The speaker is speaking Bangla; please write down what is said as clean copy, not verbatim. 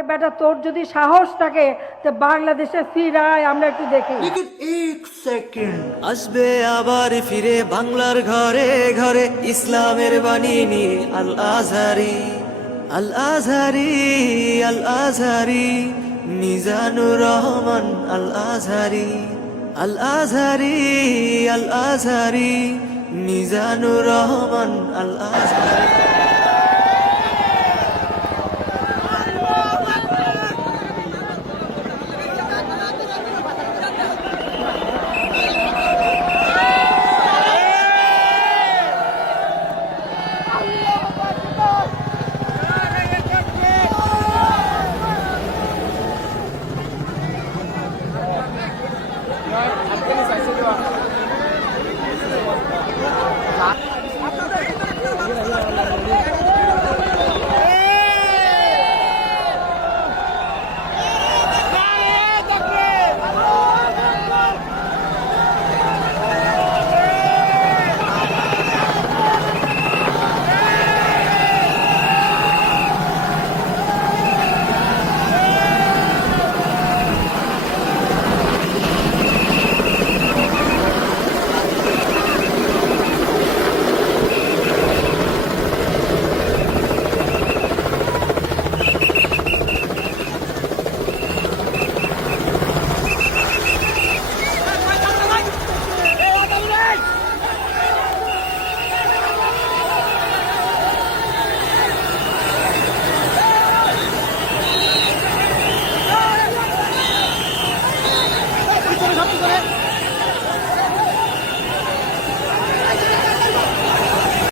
আরে বেটা, তোর যদি সাহস থাকে তো বাংলাদেশে ফিরায়, আমরা একটু দেখি। लेकिन एक सेकंड আসবে আবার ফিরে বাংলার ঘরে ঘরে ইসলামের বাণী নিয়ে আল আজহারি, আল আজহারি, আল আজহারি, মিজানুর রহমান আল আজহারি, আল আজহারি, আল আজহারি, মিজানুর রহমান আল আজহারি।